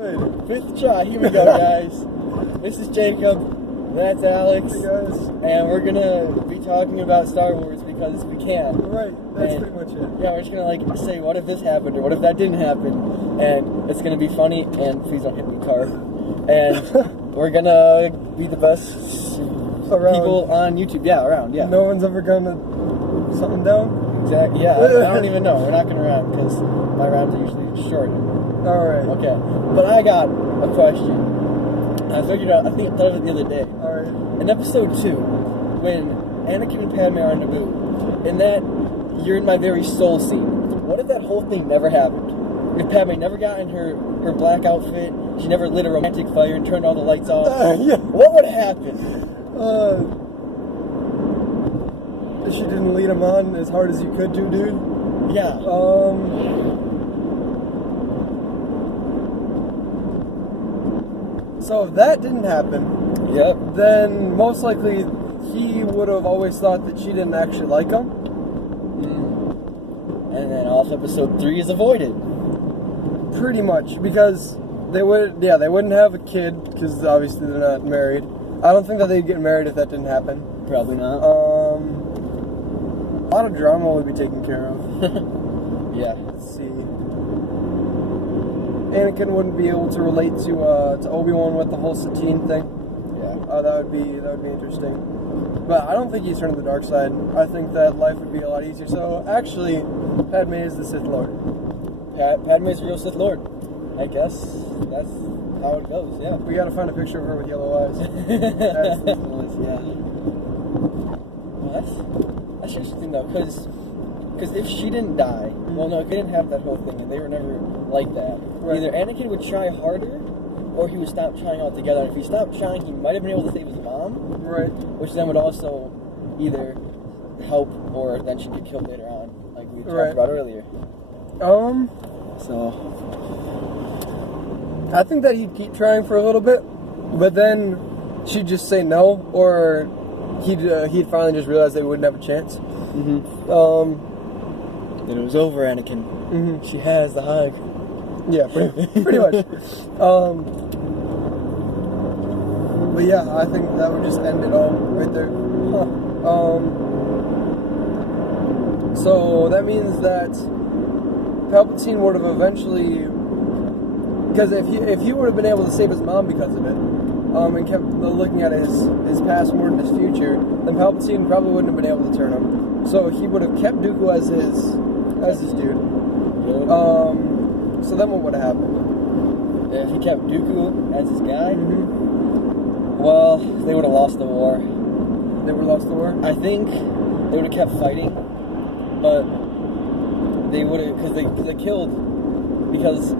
Fifth try, here we go, guys. This is Jacob, that's Alex, Hey guys. and we're gonna be talking about Star Wars because we can. Right, that's And, pretty much it. Yeah, we're just gonna say, what if this happened, or what if that didn't happen? And it's gonna be funny, and please don't hit me, car. And we're gonna be the best people on YouTube. Yeah, around, yeah. No one's ever gonna something down? Exactly, yeah, I don't even know. We're not gonna round, because my rounds are usually short. Alright. Okay, but I got a question. I figured out, I thought of it the other day. Alright. In episode 2, when Anakin and Padme are on Naboo, in that You're in My Very Soul scene, what if that whole thing never happened? If Padme never got in her black outfit, she never lit a romantic fire and turned all the lights off, Yeah. what would happen? She didn't lead him on as hard as you could do, dude. Yeah. So if that didn't happen, Yep. then most likely he would have always thought that she didn't actually like him. And then off episode 3 is avoided. Pretty much, because they wouldn't have a kid, because obviously they're not married. I don't think that they'd get married if that didn't happen. Probably not. A lot of drama would be taken care of. Yeah. Let's see. Anakin wouldn't be able to relate to Obi-Wan with the whole Satine thing. Yeah. That would be interesting. But I don't think he's turned to the dark side. I think that life would be a lot easier. So actually, Padme is the Sith Lord. Padme's a real Sith Lord. I guess that's how it goes, yeah. We gotta find a picture of her with yellow eyes. Yeah. Well, that's interesting though, because if she didn't die, well, no, it didn't have that whole thing, and they were never like that. Right. Either Anakin would try harder, or he would stop trying altogether. And if he stopped trying, he might have been able to save his mom, Right. which then would also either help or then she'd get killed later on, like we talked Right. about earlier. So I think that he'd keep trying for a little bit, but then she'd just say no, or he'd finally just realize they wouldn't have a chance. Then it was over, Anakin. She has the hug. Yeah, pretty much. But yeah, I think that would just end it all right there. So that means that Palpatine would have eventually, because if he would have been able to save his mom because of it, and kept looking at his past more than his future, then Palpatine probably wouldn't have been able to turn him. So he would have kept Dooku as his dude. Yep. So then what would have happened? If he kept Dooku as his guy, well, they would have lost the war. They would have lost the war? I think they would have kept fighting, but they would have, because they killed, because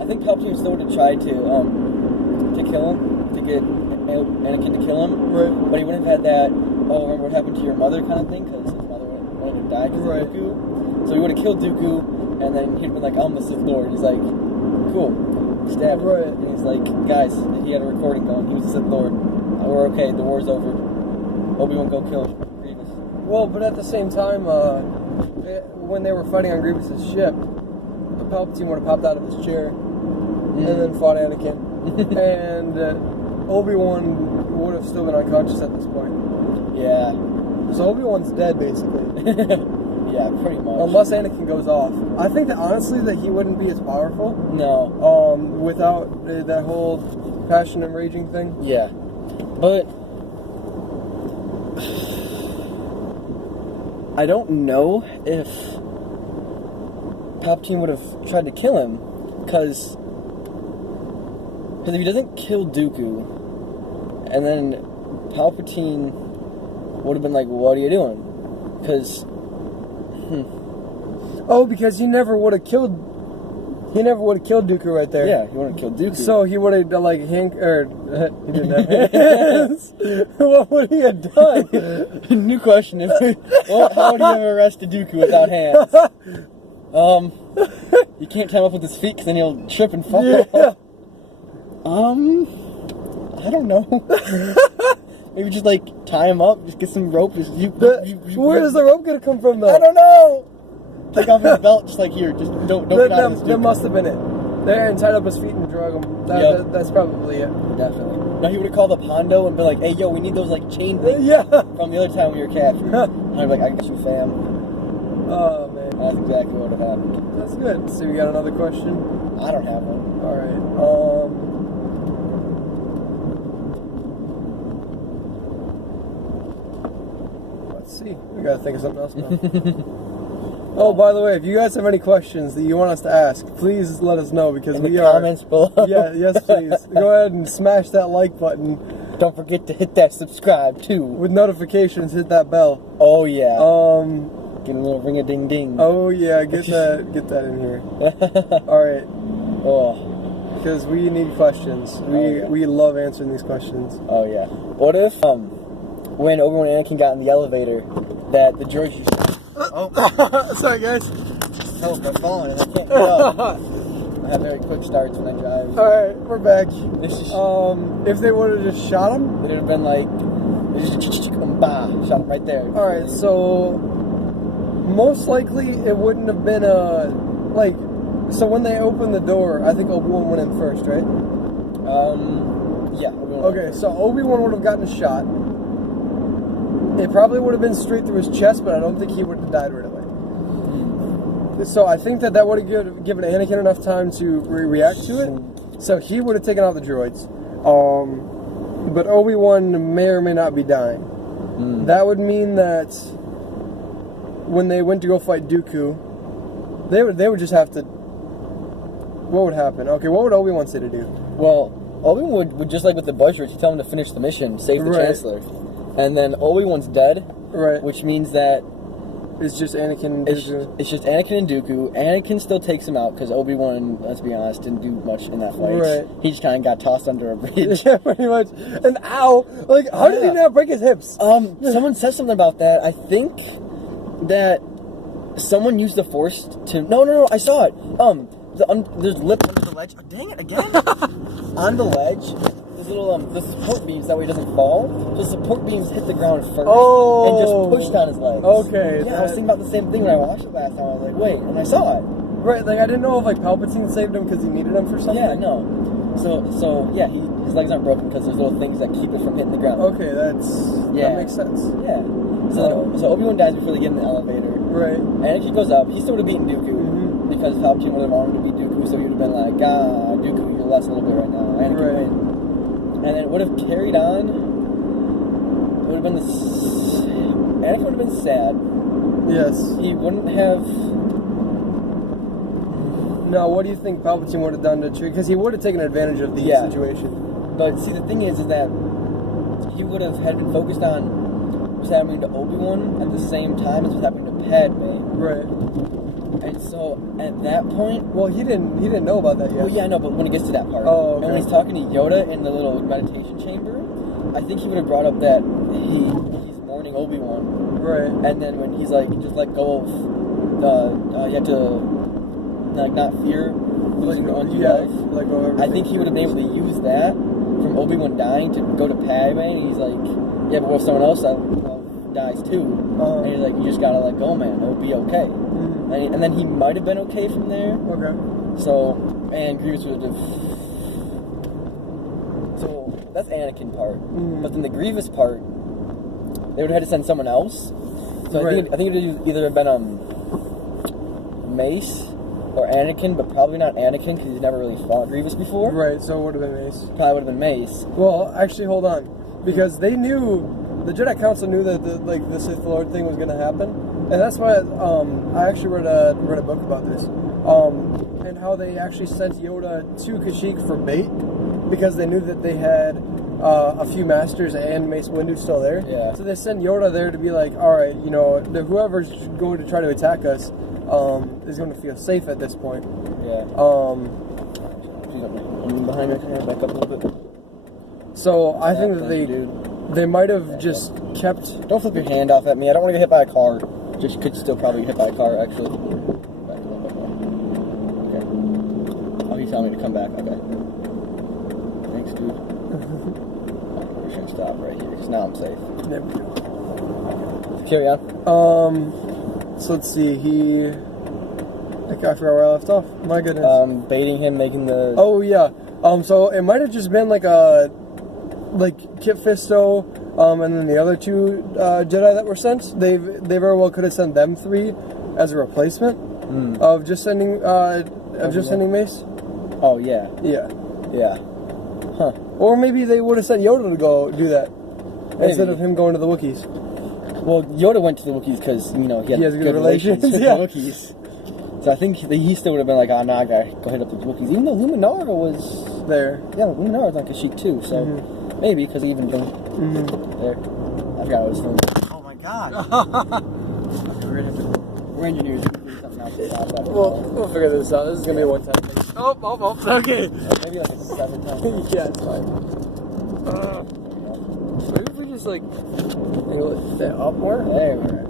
I think Palpatine still would have tried to kill him, to get Anakin to kill him, Right. but he wouldn't have had that, oh, remember what happened to your mother kind of thing, because his mother wouldn't have died because Right. of Dooku. So he would have killed Dooku, and then he'd been like, I'm the Sith Lord. He's like, cool, stab him. Right. And he's like, guys, he had a recording going, he was the Sith Lord. We're okay, the war's over. Obi-Wan, go kill Grievous. Well, but at the same time, when they were fighting on Grievous's ship, Palpatine would have popped out of his chair and then fought Anakin. And Obi-Wan would have still been unconscious at this point. Yeah. So Obi-Wan's dead, basically. Yeah, pretty much. Unless Anakin goes off. I think that honestly that he wouldn't be as powerful. No. Without that whole passion and raging thing. Yeah. But I don't know if Palpatine would have tried to kill him, because if he doesn't kill Dooku, and then Palpatine would have been like, what are you doing? Because Oh, because he never would have killed Dooku right there. yeah, he wouldn't have killed Dooku. So he would have like he didn't have hands. What would he have done? New question. How would you have arrested Dooku without hands? You can't tie him up with his feet because then he'll trip and fall. Yeah. I don't know. Maybe just like tie him up, just get some rope. Where is the rope gonna come from though? I don't know. Take off his belt, just like here. Just don't get out of his That must have been it. There and tied up his feet and drug him. That's probably it. Definitely. No, he would have called up Hondo and been like, "Hey, yo, we need those like chain things Yeah. from the other time we were captured." And I'd be like, "I got you, fam." Oh man. That's exactly what would have happened. That's good. So we got another question. I don't have one. All right. Let's see. We gotta think of something else now. Oh, by the way, if you guys have any questions that you want us to ask, please let us know because In we the are. comments below. Yeah. Yes, please. Go ahead and smash that like button Don't forget to hit that subscribe too. with notifications. Hit that bell. Oh yeah. Get a little ring a ding ding. Oh yeah. Get that in here. All right. Oh. Because we need questions. We love answering these questions. Oh yeah. What if when Obi-Wan and Anakin got in the elevator, that the droids used to... Oh, sorry guys. help! I'm falling and I can't get up. I have very quick starts when I drive. All right, we're back. This is... If they would have just shot him, it would have been like, bah, shot him right there. all right. So most likely it wouldn't have been like. So when they opened the door, I think Obi-Wan went in first, right? Yeah. Okay, so Obi-Wan would have gotten shot. It probably would have been straight through his chest, but I don't think he would have died right away. So I think that would have given Anakin enough time to react to it. So he would have taken out the droids. But Obi-Wan may or may not be dying. That would mean that when they went to go fight Dooku, they would just have to... What would happen? Okay, what would Obi-Wan say to do? Well, Obi-Wan would just like with the Buzzards, he'd tell him to finish the mission, save the Chancellor. And then Obi-Wan's dead. Right. Which means that... It's just Anakin and Dooku. It's just Anakin and Dooku. Anakin still takes him out because Obi-Wan, let's be honest, didn't do much in that fight. Right. He just kind of got tossed under a bridge. Yeah, pretty much. And ow! Like, how did he not break his hips? Someone said something about that. I think that someone used the Force to... No, I saw it. There's lip under the ledge. Oh, dang it, again? On the ledge, there's little, the support beams, that way he doesn't fall. The support beams hit the ground first and just pushed on his legs. Okay. Yeah, I was thinking about the same thing when I watched it last time. I was like, wait, and I saw it. Right, like, I didn't know if, like, Palpatine saved him because he needed him for something. Yeah, no. So yeah, his legs aren't broken because there's little things that keep it from hitting the ground. Okay, that makes sense. Yeah. So Obi-Wan dies before they get in the elevator. Right. Anakin goes up. He still would have beaten Dooku because Palpatine would have wanted to beat Dooku, so he would have been like, Dooku, you lost a little bit right now. Anakin win. And then it would have carried on. It would have been Anakin would have been sad. Yes. He wouldn't have... Now, what do you think Palpatine would have done to Chewie? Because he would have taken advantage of the situation. But see, the thing is that he would have had been focused on what's happening to Obi-Wan at the same time as what's happening to Padme. Right. And so at that point, well, he didn't know about that yet. Well, yeah, I know, but when it gets to that part, oh, okay. And when he's talking to Yoda in the little meditation chamber, I think he would have brought up that he's mourning Obi-Wan. Right. And then when he's like, just let go of the, you have to like not fear losing the ones you love. Let go of everything. I think he would have been able to use that from Obi-Wan dying to go to Padme, and he's like, yeah, but what if someone else dies too? And he's like, you just gotta let go, man. It'll be okay. And then he might have been okay from there. Okay. So, and Grievous would have... So, that's Anakin part. But then the Grievous part, they would have had to send someone else. So I think it would either have been Mace or Anakin, but probably not Anakin because he's never really fought Grievous before. Right, so it would have been Mace. Probably would have been Mace. Well, actually, hold on. Because they knew... The Jedi Council knew that the Sith Lord thing was going to happen. And that's why I actually read a book about this. And how they actually sent Yoda to Kashyyyk for bait. Because they knew that they had a few Masters and Mace Windu still there. Yeah. So they sent Yoda there to be like, alright, you know, whoever's going to try to attack us is going to feel safe at this point. Yeah. I'm behind her. Back up a little bit. So I think that they might have just kept... Don't flip your hand off at me. I don't want to get hit by a car. Just could still probably get hit by a car, actually. Back a little bit more. Okay. Oh, he's telling me to come back. Okay. Thanks, dude. We're just going to stop right here, because now I'm safe. There we go. Okay. Carry on. So let's see, I forgot where I left off. My goodness. Baiting him, making the. Oh yeah. So it might have just been like Kit Fisto, and then the other two Jedi that were sent. They very well could have sent them 3 as a replacement of just sending Mace. Oh yeah. Yeah. Yeah. Huh. Or maybe they would have sent Yoda to go do that instead Maybe. of him going to the Wookiees. Well, Yoda went to the Wookiees because he has good relations, with yeah. the Wookiees. So I think he still would have been like, oh, no, I gotta go hit up the Wookiees. Even though Luminara was There. Yeah, Luminara's on Kashyyyk too. So maybe because he even been there. I forgot what I was doing. Oh my god. We're engineers. We can figure something out. We'll figure this out. This is gonna be a one-time thing. Oh, okay. Maybe like a 7 times. Yeah, it's fine. Maybe if we just like angle it fit up more. There we go.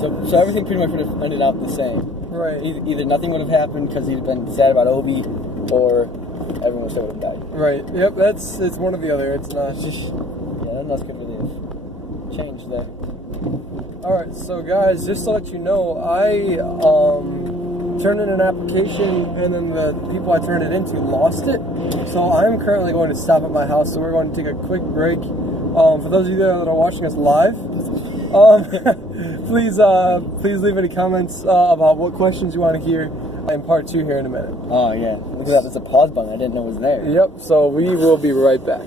So everything pretty much would have ended up the same. Right. Either nothing would have happened because he'd been sad about Obi, or everyone still would have died. Right. Yep. It's one or the other. It's not. Yeah, that's good relief. Change there. All right. So guys, just to let you know, I turned in an application, and then the people I turned it into lost it. So I'm currently going to stop at my house. So we're going to take a quick break. For those of you that are watching us live, please leave any comments about what questions you want to hear in part 2 here in a minute. Oh yeah, look at that. There's a pause button. I didn't know was there. Yep. So we will be right back.